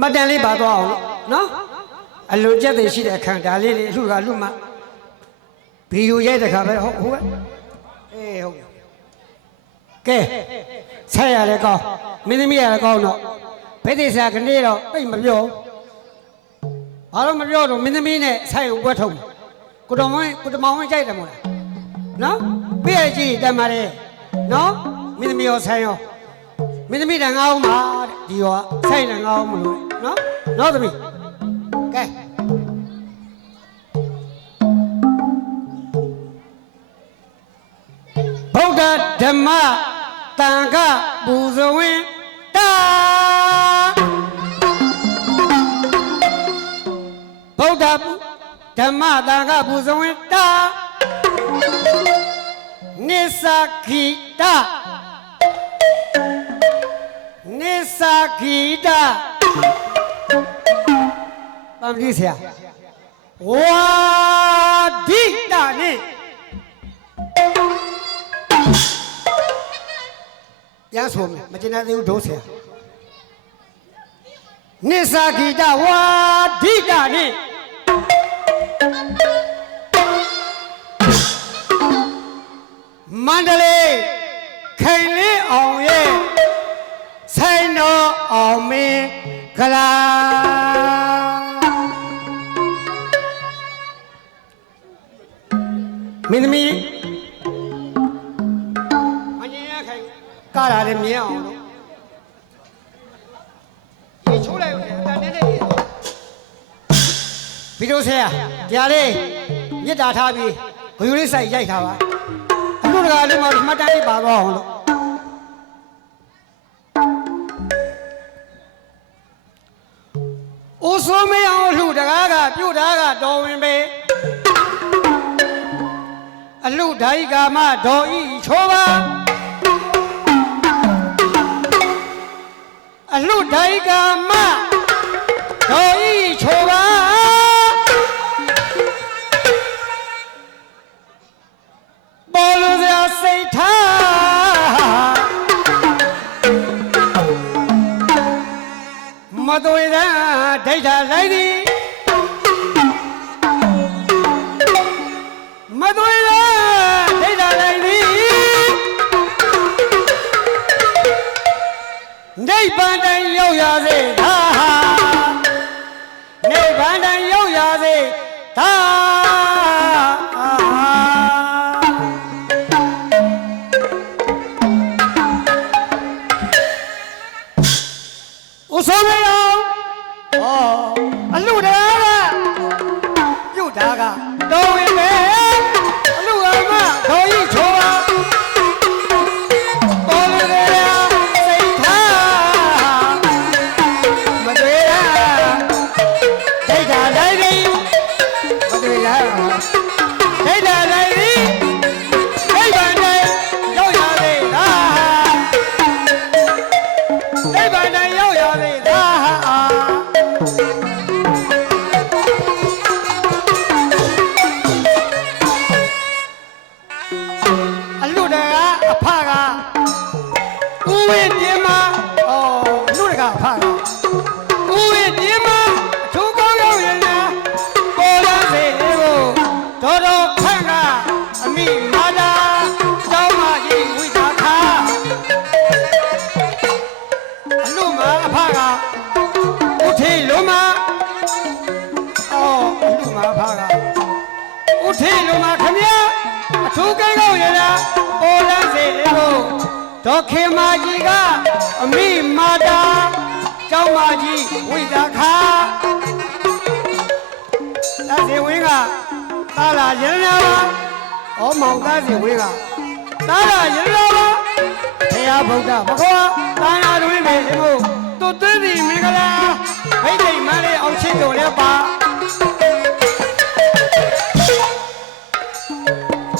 မှတ်တမ်းလေးပါသွားအောင်လို့နော်အလိုကျက်တွေရှိတဲ့အခန်းဒါလေးလေးအလှကလှမှဗီဒီယိုရိုက်တဲ့ခါပဲဟုတ်ဟုတ်ပဲအေးဟုတ်ကဲဆက်ရလဲကောင်းမင်းသမီးရလဲကောင်းတော့ဘယ်သိစားကနေတော့ပြိတ်မပြောဘာလို့မပြောတော့မင်းသမီးနဲ့ဆိုင်ကိုကွက်ထုံးကိုတော်မင်းကိုတမောင်ဝင်ကြိုက်တယ်မို့လားနော်ပြည့်ရကြည့်တမ်းပါတယ်နော်မင်းသမီးရောဆိုင်ရောမင်းသမီးတန်ငါအောင်ပါတဲ့ဒီရောဆိုင်တန်ငါအောင်မလို့ နော်နော်သမီးကဲဗုဒ္ဓဓမ္မတန်ခပူဇဝင်းတာဗုဒ္ဓဓမ္မတန်ခပူဇဝင်းတာနိစ္စခိတနိစ္စဂီ တပမတိဆရာဝါဒိတနဲ့ပြန်ဆိုမယ်မကျင်တဲ့သေးဘူးဒုဆရာနိစ္စဂီတဝါဒိတနဲ့မန္တလေးခိုင်လေးအောင်ရဲ့ဆိုင်တော်အောင်မင်းကလာ ဗီဒီယိုဆရာကြားလေးမြစ်တာထားပြီးဂယူလေးစိုက်ရိုက်ထားပါအခုတကလေးမှမှတ်တမ်းလေးပါသွားအောင်လို့အိုဆိုးမင်းအောင်လှတကားကပြုတ်တာကတော်ဝင်ပဲအလှဓာယိကာမဒေါ်ဤချိုးပါအလှဓာယိကာမ ဒိဋ္ဌာလိုက်သည်မသွေတဲ့ဒိဋ္ဌာလိုက်သည်နိဗ္ဗာန်တိုင်ရောက်ရစေ ဥဝိ ဒေါခေမာကြီးကအမိမာတာကျောင်းမကြီးဝိသခာသဇေဝင်းကသာလာရဏနာပါဩမောင်သဇေဝင်းကသာလာရဏနာပါဘုရားဗုဒ္ဓဘဂဝါသာနာတွင်ပဲဒီမို့သူသွင်းသည်မင်္ဂလာဘိတ်တိတ်မန်းလေးအောင်ချင်းတို့လည်းပါ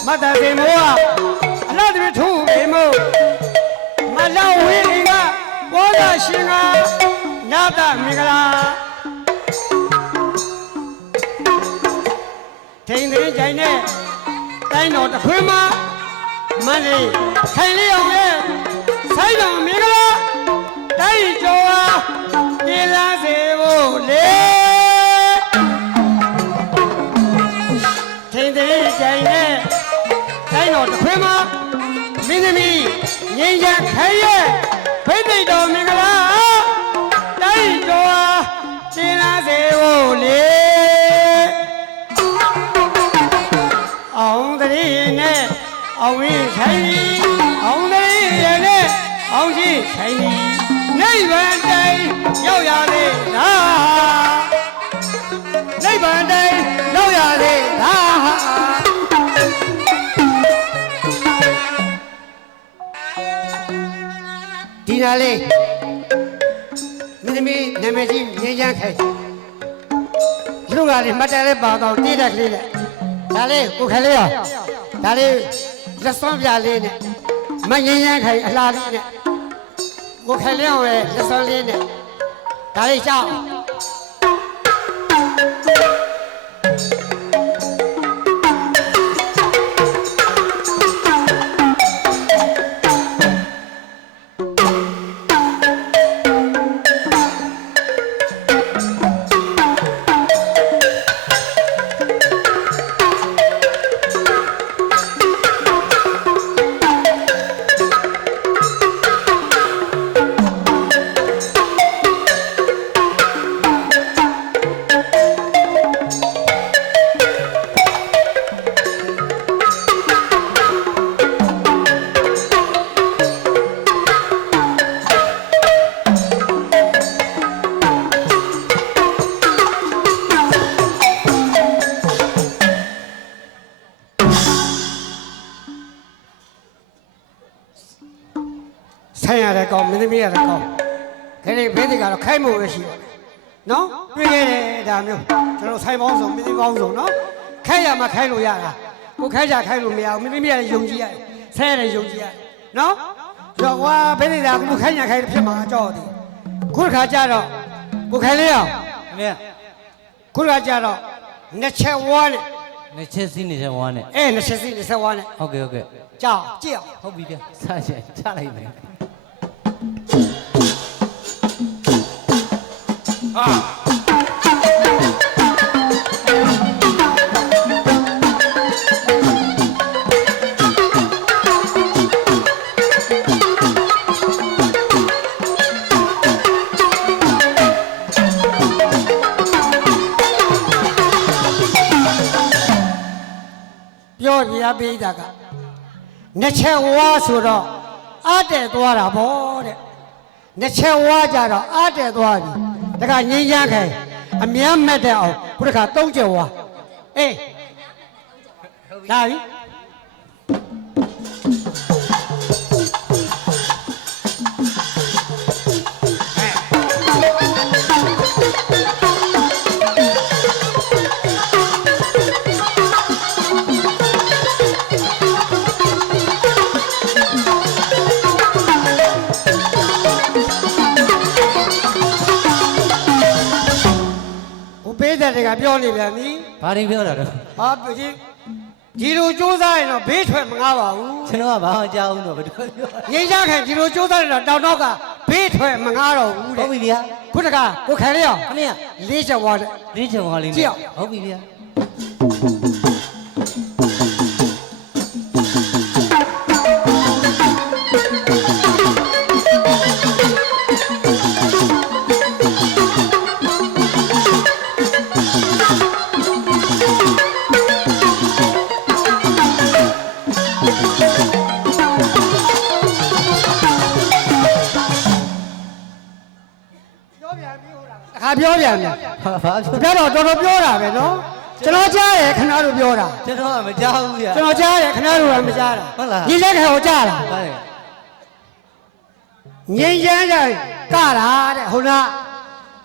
မတ္တတေမောအ နာတမင်္ဂလာထိန်သိမ်းချိန်နဲ့တိုင်းတော်တခွင်မှာမန္တလေးခိုင်လေးအောင်နဲ့ဆိုင်တော်မင်္ဂလာတိုင်းကျော်ဟာကျေးလာစေဖို့လေထိန်သိမ်းချိန်နဲ့တိုင်းတော်တခွင်မှာမင်းသမီးငြိမ်းချမ်းခိုင်ရဲ့ဖိတ်သိတော်မင်္ဂလာ အောင်ရင်ဆိုင်အောင်တည်းရဲ့နဲ့အောင်ရှိဆိုင်နိဗ္ဗာန်တိုင်းရောက်ရလေသာနိဗ္ဗာန်တိုင်းရောက်ရသေးတာဒီနာလေးမင်းသမီးနာမည်ကြီးငင်းချမ်းခိုင်လူကလေးမှတ်တယ်လေးပါတော့တိတဲ့ကလေးနဲ့ဒါလေးကိုခလေးရဒါလေး လက်စွမ်းပြလေးနဲ့မငင်းချမ်းခိုင်အလားလေးနဲ့ကိုခလေးအောင်ရဲ့လက်စွမ်းလေးနဲ့ဒါလေးရှောက် တွေကတော့ခိုင်းမှုပဲရှိတယ်နော်တွေ့ခဲ့တယ်ဒါမျိုးကျွန်တော်ဆိုင်ပေါင်းစုံမင်းသမီးပေါင်းစုံနော်ခိုင်းရမှခိုင်းလို့ရတာကိုခိုင်းကြခိုင်းလို့မရဘူးမင်းသမီးရတယ်ယုံကြည်ရတယ်ဆိုင်ရတယ်ယုံကြည်ရတယ်နော်ကြောက်ဝါဘေးတွေကအခုခိုင်းရခိုင်းဖြစ်မှာကြောက်တယ်ခုတစ်ခါကျတော့ကိုခိုင်းလေးအောင်အမေခုတစ်ခါကျတော့နှစ်ချက်ဝါနဲ့နှစ်ချက်စီးနေတဲ့ဝါနဲ့အဲနှစ်ချက်စီနှစ်ချက်ဝါနဲ့ဟုတ်ကဲ့ဟုတ်ကဲ့ကြောက်ကြည့်အောင်ဟုတ်ပြီဗျစချက်ချလိုက်မယ် ပြောပြရပေးတာကနှစ်ချက်ဝါဆိုတော့အတဲ့သွားတာဗောတဲ့နှစ်ချက်ဝါကြတော့အတဲ့သွားပြီ တခါငင်းရခိုင်အမြတ်မဲ့တဲ့အောင်ခုတခါသုံးချက်ဝါအေးလာပြီ ပေးတဲ့တွေကပြောနေပြန်ပြီဘာတွေပြောတာတော့ဟာဒီဒီလိုစူးစားရင်တော့ဘေးထွက်မငားပါဘူးကျွန်တော်ကဘာမှကြားဘူးတော့ဘယ်လိုပြောငင်းရခိုင်ဒီလိုစူးစားရင်တော့တောင်တော့ကဘေးထွက်မငားတော့ဘူးဟုတဲ့တ်ပြီဗျာခုတခါကိုခဲလေးအောင်ခမရလေးချက်ဝါတဲ့လေးချောင်ကလေးကြည့်နဲ့အောင်ဟုတ်ပြီဗျာ ဘာဘာပြောပြတော့တော်တော်ပြောတာပဲနော်ကျွန်တော်ကြားတယ်ခဏတို့ပြောတာကျွန်တော်ကမကြားဘူးဗျာ ကျွန်တော်ကြားတယ်ခဏတို့ကမကြားတာဟုတ်လား ညီလက်ခဲကိုကြားလားဟုတ်တယ်ငင်းရမ်းကြကတာတဲ့ဟုတ်လား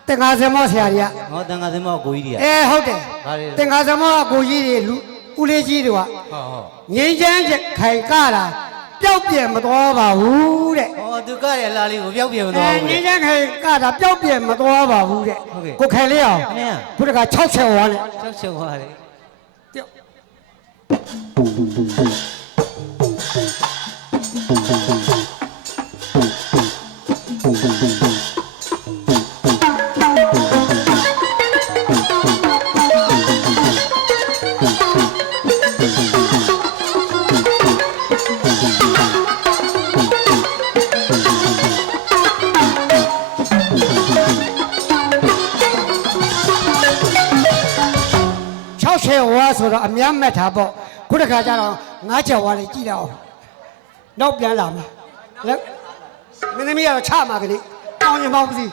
တင်္ဂါစမောဆရာကြီးကငေါတန်ခါသင်းမောကိုကြီးတွေကအဲဟုတ်တယ်ဘာတွေလဲတင်္ဂါစမောကကိုကြီးတွေလူဦးလေးကြီးတွေကဟုတ်ဟုတ်ငင်းချမ်းခိုင်ကတာ ပျောက်ပြန်မသွားပါဘူးတဲ့ဩသူကရဲ့လာလေးကိုပျောက်ပြန်မသွားဘူးလေ ငင်းချမ်းခိုင်ကတာပျောက်ပြန်မသွားပါဘူးတဲ့ဟုတ်ကဲ့ ကိုခိုင်လေးအောင်နင်းခုတက60ဝါနဲ့ ချောက်ချောက်သွားတယ် Boom, boom, boom, boom. 60ဝါဆိုတော့အများမဲ့တာပေါ့ခုတခါကျတော့ငါးချက်ဝါလေးကြည့်တော့နောက်ပြန်လာမှာလက်မင်းသမီးကတော့ချမှာကလေးအောင်ရင်ပေါင်းပစီ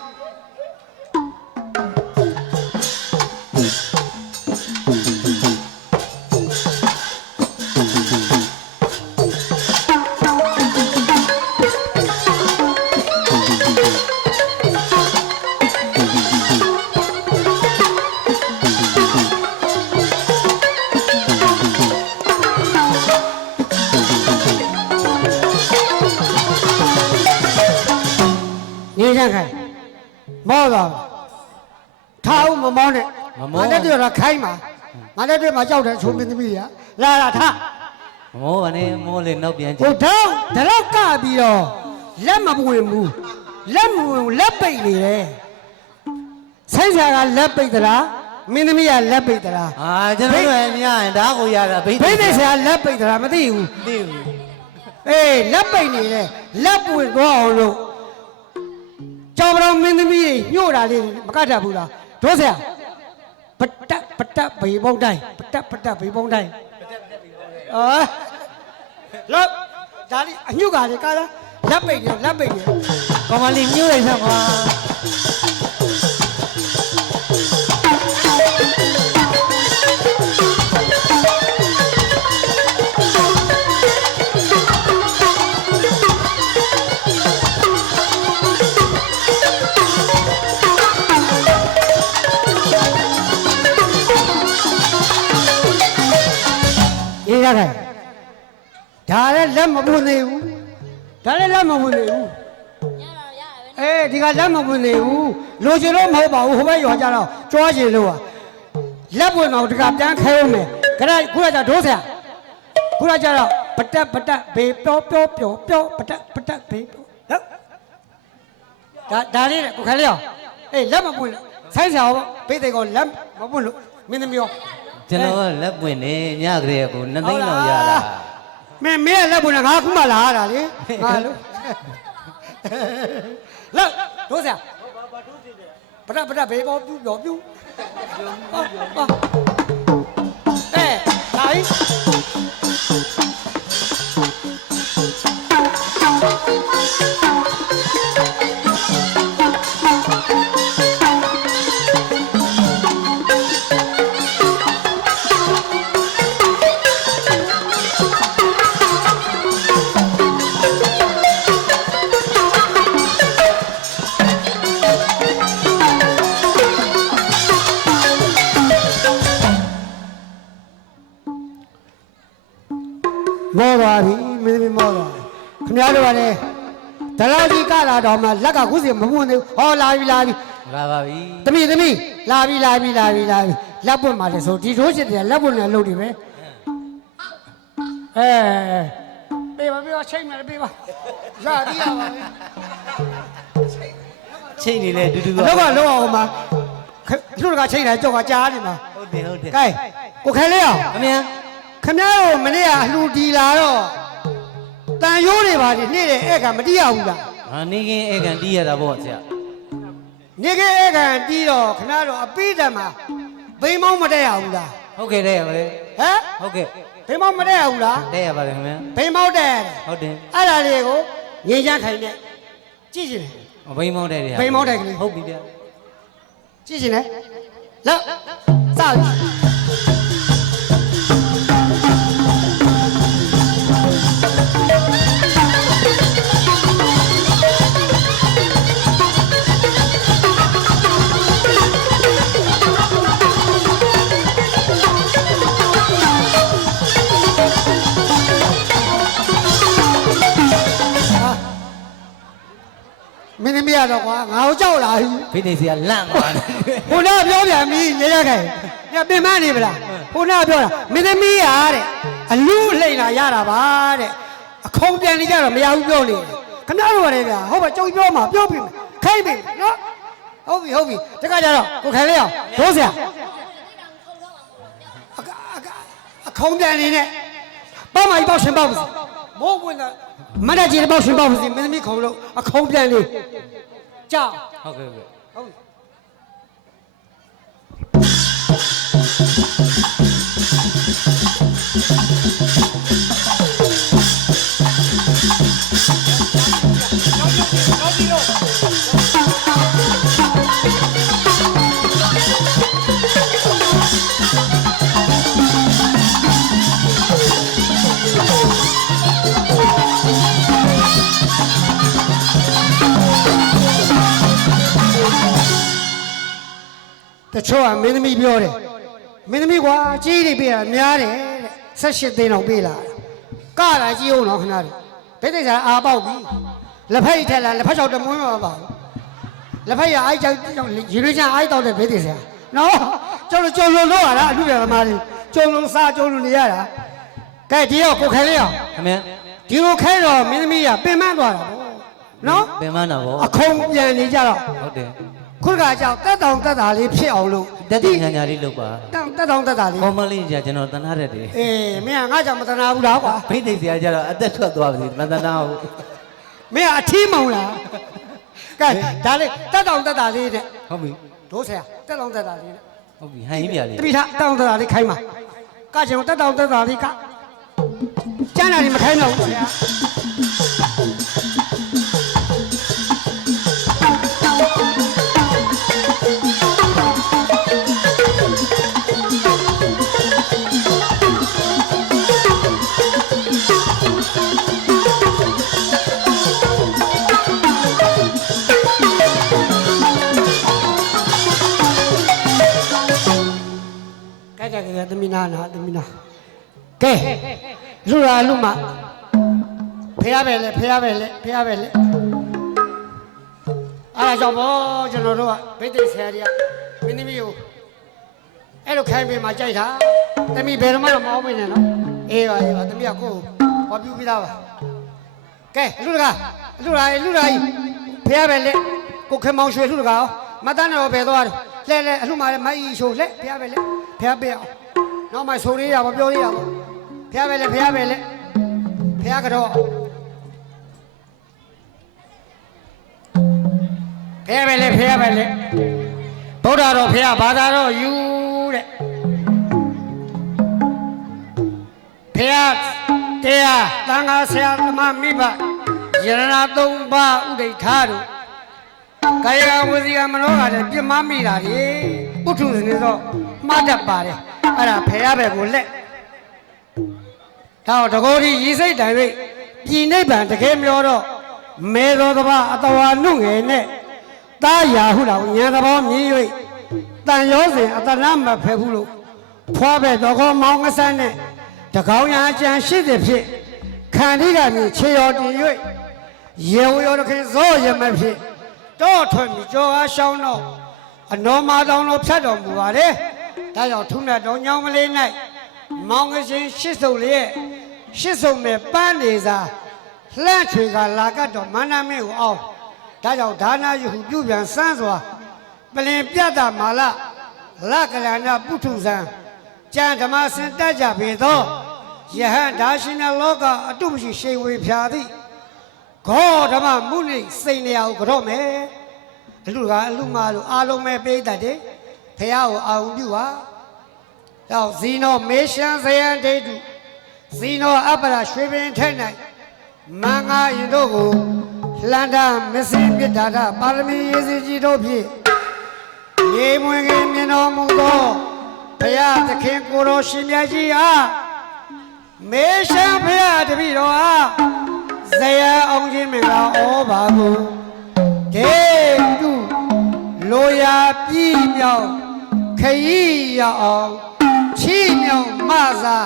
ကြခိုင်မောတော့ထားဦးမမောနဲ့ငါတက်တွေ့တော့ခိုင်းပါငါတက်တွေ့မှာကြောက်တယ်ချုံမင်းသမီးကလာလာထားမမောပါနဲ့မောလေနောက်ပြန်ကြဟိုည့်တော့ဒါတော့ကပြီးတော့လက်မပွင့်ဘူးလက်မဝင်ဘူးလက်ပိတ်နေတယ်ဆိုင်ဆရာကလက်ပိတ်သလားမင်းသမီးကလက်ပိတ်သလားအာကျွန်တော်တို့ညရင်ဒါကိုရတာဘိဘိသိက်ဆရာလက်ပိတ်သလားမသိဘူး သိဘူး အေးလက်ပိတ်နေတယ်လက်ပွင့်သွားအောင်လို့ ကြောင်ပတော်မင်းသမီးညှို့တာလေးမကတ်တတ်ဘူးလားဒိုးဆရာပတတ်ပတတ်ဘေပုံးတိုင်းပတတ်ပတတ်ဘေပုံးတိုင်းအာလောဒါလေးအညှို့ကလေးကားလားလက်ပိတ်နေလက်ပိတ်နေကောင်မလေးညှို့လိုက်ဆက်ကွာ ရေးရတယ်ဒါလည်းလက်မပွင့်သေးဘူးဒါလည်းလက်မပွင့်သေးဘူးအေးဒီကလက်မပွင့်သေးဘူးလိုချင်လို့မဟုတ်ပါဘူးဟိုဘက်ရွာကြတော့ကြွားချင်လို့อ่ะလက်ပွင့်တော့ဒီကပြန်ခဲအောင်မယ်ခဏခုနကဒိုးဆရာခုနကကြတော့ပတက်ပတက်ဘေပြောပြောပြောပြောပတက်ပတက်ဘေပြောဟုတ်ဒါဒါလေးကိုခလေးရောအေးလက်မပွင့်ဆိုင်းဆရာဘောဘေးတဲ့ကောလက်မပွင့်လို့မင်းသမီးရော ကျွန်တော်ကလက်ပွင့်နေညကလေးကိုနှစ်သိန်းလောက်ရတာမင်းမင်းရဲ့လက်ပွင့်ကငါခုမှလာရတာလေငါလို့လက်ဒိုးဆရာပတက်ပတက်ဘေပြောပြူပြောပြူဟာဟာအဲဒါဟိမော ကြီးကလာတော့မှလက်ကခုစီမပွင့်သေးဘူးဟောလာပြီလာပြီလာပါပြီတမီတမီလာပြီလာပြီလာပြီလာပြီလက်ပွင့်ပါလေဆိုဒီထိုးချစ်တယ်လက်ပွင့်နဲ့လှုပ်နေပဲအဲပေးပါပေးပါချိန်မယ်ပေးပါရပြီရပါပြီချိန်နေလေတူတူကလောကလောအောင်မှာလူတကချိန်တယ်ကြောက်ကကြားနေမှာဟုတ်တယ်ဟုတ်တယ်ကဲကိုခဲလေးအောင်အမေခင်ဗျားတို့မနေ့ကအလှူဒီလာတော့တန်ရိုးတွေပါနေနေတဲ့အဲ့ကမတိရဘူးလား ဟာနေကင်းအေကန်တီးရတာပေါ့ဆရာနေကအဲ့ကတီးတော့ခင်ဗျားတို့အပိဓမ္မာဘိမ်းမောင်းမတက်ရဘူးလားဟုတ်ကဲ့တဲ့ပါလေဟမ်ဟုတ်ကဲ့ဘိမ်းမောင်းမတက်ရဘူးလားတဲ့ရပါတယ်ခင်ဗျာဘိမ်းမောင်းတက်ရတယ်ဟုတ်တယ်အဲ့ဒါလေးကိုငင်းချခိုင်နဲ့ကြည့်ရှင်တယ်ဘိန်းမောင်းတဲ့တွေဘိန်းမောင်းတဲ့ကလေးဟုတ်ပြီဗျာကြည့်ရှင်တယ်လောက်စပြီ ရတော့ကွာငါ့ကိုကြောက်လာပြီဖိနေစီကလန့်သွားတယ်ဟိုတော့ပြောပြန်ပြီရေရခိုင်ညပင်မနေဗလားဟိုတော့ပြောတာမင်းသမီးရတဲ့အလူအလိမ့်လာရတာပါတဲ့အခုံးပြန်နေကြတော့မရဘူးပြောနေတယ်ခင်ဗျားတို့ရတယ်ဗျာဟုတ်ပါကြုံပြောမှာပြောပြီခိုင်းပြီနော်ဟုတ်ပြီဟုတ်ပြီတခါကျတော့ကိုခိုင်လေးအောင်ဒိုးဆရာအကအခအခုံးပြန်နေနဲ့ပေါ့မကြီးပေါ့ရှင်ပေါ့ပါစီမိုးဝင်တာမတ်တကြီးပေါ့ရှင်ပေါ့ပါစီမင်းသမီးခုံလို့အခုံးပြန်နေ ကြောက်ဟုတ်ကဲ့ဟုတ်ကဲ့ ချို့ကမင်းသမီးပြောတယ်မင်းသမီးကွာကြီးတွေပေးတာများတယ်တဲ့18သိန်းအောင်ပေးလာကတာကြီးအောင်တော့ခဏတယ်ဘိသိက်စာအာပေါက်ပြီလက်ဖက်ထက်လာလက်ဖက်ချောက်တမွန်းမပါဘူးလက်ဖက်ရအိုက်ကြောက်ရေရွှေချမ်းအိုက်တောက်တဲ့ဘိသိက်စာနော်ကျွန်တော်ကြုံလုံးလို့ရတာအလူပြသမားတွေကြုံလုံးစားကြုံလုံးနေရတာကဲဒီတော့ကိုခဲလေးအောင်ခင်ဗျာဒီလိုခဲတော့မင်းသမီးကပင်မသွားတာပေါ့နော်ပင်မနာဗောအခုံပြန်နေကြတော့ဟုတ်တယ် ခုကကြောင့်တက်တောင်တက်တာလေးဖြစ်အောင်လို့တက်တင်ညာညာလေးလုပ်ပါတောင်တက်တောင်တက်တာလေး ကောမလေးကြီးကကျွန်တော်တနာရက်တယ်အေးမင်းကငါကြောင့်မတနာဘူးလားကွာဖိတ်သိစရာကြတော့အသက်ထွက်သွားပါစေမတနာဘူးမင်းကအထီးမောင်လားကဲဒါလေးတက်တောင်တက်တာလေးနဲ့ဟုတ်ပြီဒိုးဆရာတက်တောင်တက်တာလေးနဲ့ဟုတ်ပြီဟန်ကြီးပြလေးတပိထားတက်တောင်တက်တာလေးခိုင်းပါကကြောင့်တက်တောင်တက်တာလေးကကျန်းတာလေးမခိုင်းတော့ဘူးဆရာ လူရာလူမဖះပဲလေဖះပဲလေဖះပဲလေအားကြောင့်ဘောကျွန်တော်တို့ကဗိသိက်ဆရာကြီးကမင်းသမီးကိုအဲ့လိုခိုင်းပေးမှကြိုက်တာသမီးဘယ်တော့မှတော့မအောင်မနေနော်အေးပါအေးပါသမီးကကိုယ်ဟောပြပြီးသားပါကဲလူတကာလူရာလူရာကြီးဖះပဲလေကိုခင်မောင်ရွှေလူတကာအောင်မတန်းတော့ဘယ်သွားတယ်လဲလဲအလှမလည်းမိုက်ရှိုးလက်ဖះပဲလေဖះပေးအောင်နောက်မှဆိုလေးရပါပြောလေးရပါ ဖះပဲလေဖះပဲလေဖះကတော့ဖះပဲလေဖះပဲလေဗုဒ္ဓတော်ဖះဘာသာတော်ယူတဲ့ဖះတရားတန်ခါဆရာသမားမိဘယရနာသုံးပါးဥဒိဋ္ဌာတို့ကာယကဝစီကမနောကလည်းပြစ်မမိတာလေပုထုဇဉ်တွေတော့မှားတတ်ပါတယ်အဲ့ဒါဖယ်ရပဲကိုလက် ဒါတော့တကောဒီရီစိတ်တိုင်၍ပြည်နိဗ္ဗာန်တကယ်မျောတော့မေသောတဘာအတဝါနုငယ်နဲ့တာယာဟုတော်ဉာဏ်သဘောမြင်၍တန်ရောစဉ်အတရမဖယ်ဘူးလို့ဖွားပဲတော်ကောမောင်းငဆန်းနဲ့တကောင်းရာအကျန်ရှိသည်ဖြစ်ခန္ဒီကမြင်ခြေတော်တည်၍ရေဝရောတခင်ဇောရမဖြစ်တော့ထွက်ပြီးကြောအားရှောင်းတော့အနောမာတောင်လို့ဖြတ်တော်မူပါတယ်။ဒါကြောင့်ထုံးတဲ့တော်ညောင်းမလေး၌မောင်ကရှင်ရှစ်စုံလေးရဲ့ ရှစ်စုံနဲ့ပန်းနေစာလှန့်ချွေကလာကတ်တော်မန္တမင်းကိုအောင်ဒါကြောင့်ဒါနာယဟုပြုပြန်စမ်းစွာပလင်ပြတ်တာမာလလကလန္ဒပုထုဇံကျန်ဓမ္မစင်တက်ကြပေသောယဟန်ဒါရှင်မြတ်လောကအတုမရှိရှိဝေဖြာသည်ခောဓမ္မမုနိစိန်နေရာကိုကြော့မယ်အလူကအလူမလို့အားလုံးပဲပေးတတ်တယ်ဖះကိုအာရုံပြုပါတော့ဇီနောမေရှံဇယံဒိဋ္ဌု ဇီနောအပ္ပရာရွှေပင်ထဲ၌မင်္ဂရင်တို့ကိုလန္တာမစင်မြတ်တာတာပါရမီရေးစီကြီးတို့ဖြင့်ရေမွင်ခင်မြင်တော်မူသောဘုရားသခင်ကိုယ်တော်ရှင်မြတ်ကြီးအားမေရှံဘုရားတပည့်တော်အားဇယအောင်ချင်းမင်္ဂလာဩဘာကိုဒေတုလိုရာပြည်မြောင်ခရီးရအောင်ချီးမြောင်မသာ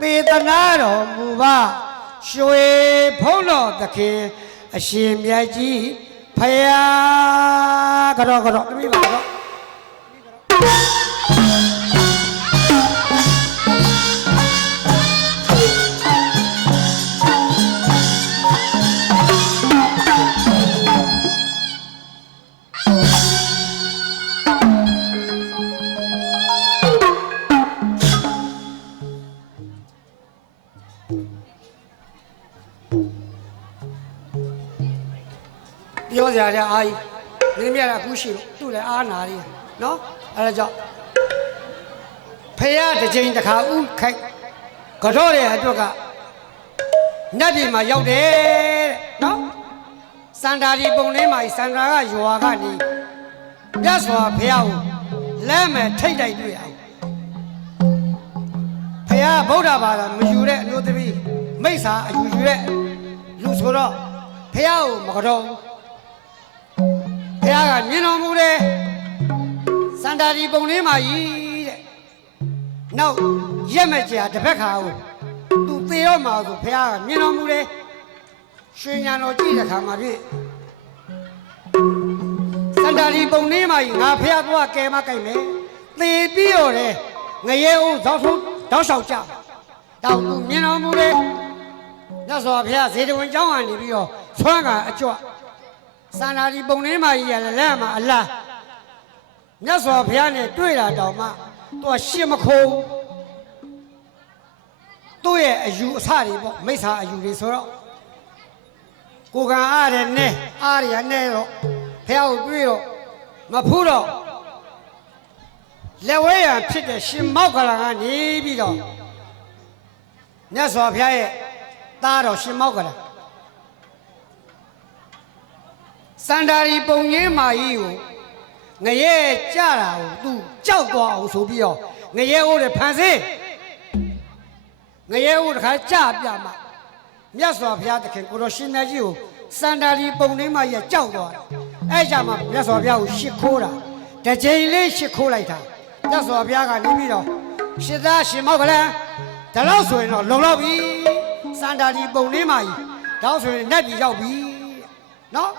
ပေတနာတော်မူပါရွှေဖုံးတော်သခင်အရှင်မြတ်ကြီးဖယားကတော့ကတော့တမိပါတော့ ပြောကြတဲ့အာကြီးမင်းမြတ်ကအခုရှိလို့သူ့လည်းအားနာလေးနော်အဲဒါကြောင့်ဖယားတစ်ချိန်တစ်ခါဥခိုက်ကတော့တဲ့အတွက်ကနတ်ပြည်မှာရောက်တယ်တဲ့နော်စန္ဒာဒီပုံလေးမှာစန္ဒာကယွာကနေမြတ်စွာဘုရားကိုလက်မဲ့ထိတ်တိုက်တွေ့အောင်ဖယားဗုဒ္ဓဘာသာမယူတဲ့အမျိုးသမီးမိစ္ဆာအယူယူတဲ့လူဆိုတော့ဖယားကိုမကတော့ ဘူးဘုရားကမြင်တော်မူတယ်စန္တာဒီပုံလေးမှာကြီးတဲ့နောက်ရက်မဲ့ကြာတစ်ဖက်ခါကိုသူသေတော့မှာဆိုဖះကမြင်တော်မူတယ်ရွှေညာတော်ကြည့်တဲ့ခါမှာဖြစ်စန္ဒာဒီပုံလေးမှာကြီးငါဖះသွားကဲမကြိုက်မယ်သေပြီးတော့တယ်ငရဲဦးသောက်ထုံးတောက်လျှောက်ကြတောက်သူမြင်တော်မူတယ်မြတ်စွာဘုရားဇေတဝန်ကျောင်းကနေပြီးတော့ဆွမ်းကအကြွ စန္ဒာဒီပုံလေးမှာကြီးရလည်းလက်မှာအလားမြတ်စွာဘုရားနဲ့တွေ့တာတောင်မှသူကရှစ်မခုံသူ့ရဲ့အယူအဆတွေပေါ့မိစ္ဆာအယူတွေဆိုတော့ကိုကံအားရနဲ့အားရနဲ့တော့ဘုရားကိုတွေ့တော့မဖူးတော့လက်ဝဲရန်ဖြစ်တဲ့ရှင်မောက်ကလာကနေပြီးတော့မြတ်စွာဘုရားရဲ့သားတော်ရှင်မောက်ကလာ စန္ဒာရီပုံရင်းမာကြီးကိုငရဲကြတာကိုသူကြောက်သွားအောင်ဆိုပြီးတော့ငရဲဟိုးတယ်ဖန်ဆင်းငရဲဟိုးတခါကြပြမှမြတ်စွာဘုရားသခင်ကိုတော်ရှင်မြတ်ကြီးကိုစန္ဒာရီပုံရင်းမာကြီးကကြောက်သွားတယ်အဲ့ကြမှာမြတ်စွာဘုရားကိုရှစ်ခိုးတာတကြိမ်လေးရှစ်ခိုးလိုက်တာမြတ်စွာဘုရားကနေပြီးတော့ရှင်သာရှင်မောကလန်ဒါလို့ဆိုရင်တော့လုံလောက်ပြီစန္ဒာရီပုံရင်းမာကြီးဒါဆိုရင်လက်ကြီးရောက်ပြီနော်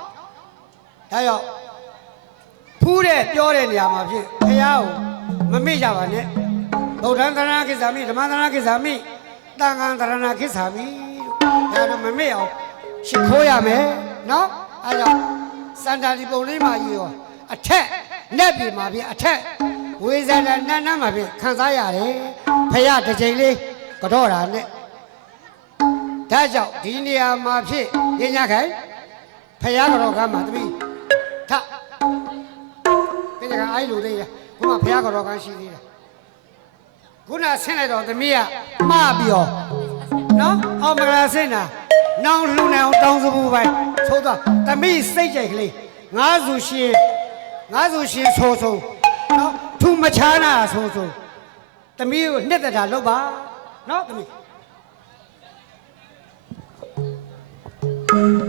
ဒါရောက်ဖူးတဲ့ပြောတဲ့နေရာမှာဖြစ်ဘုရားကိုမမေ့ကြပါနဲ့ဗုဒ္ဓံသရဏကိစ္ဆာမိဓမ္မသရဏကိစ္ဆာမိတန်ခါသရဏကိစ္ဆာမိလို့ဒါတော့မမေ့အောင်ရှ िख ိုးရမယ်နော်အဲဒါစန္ဒာဒီပုံလေးမှာကြီးရောအထက်နဲ့ပြီမှာဖြစ်အထက်ဝေဇာဏနန်းနန်းမှာဖြစ်ခံစားရတယ်ဘုရားတစ်ချိန်လေးကတော့တာနဲ့ဒါကြောင့်ဒီနေရာမှာဖြစ်ညညာခိုင်ဘုရားတော်ကမှာတပည့်ထကဲက အဲ့လိုသေးရခုနဖះကတော့ကန်းရှိသေးတယ်ခုနဆင်းလိုက်တော့သမီးကမှပြီးတော့နော်အောင်မလာစိတ်နာနောင်လှူနေအောင်တောင်းစပူပိုင်းသို့တော့သမီးစိတ်ကြိုက်ကလေးငါစုရှင်ငါစုရှင်ဆိုဆုံးနော်သူမချားနာဆိုဆုံးသမီးကိုနှစ်သက်တာလုပ်ပါနော်သမီး thank you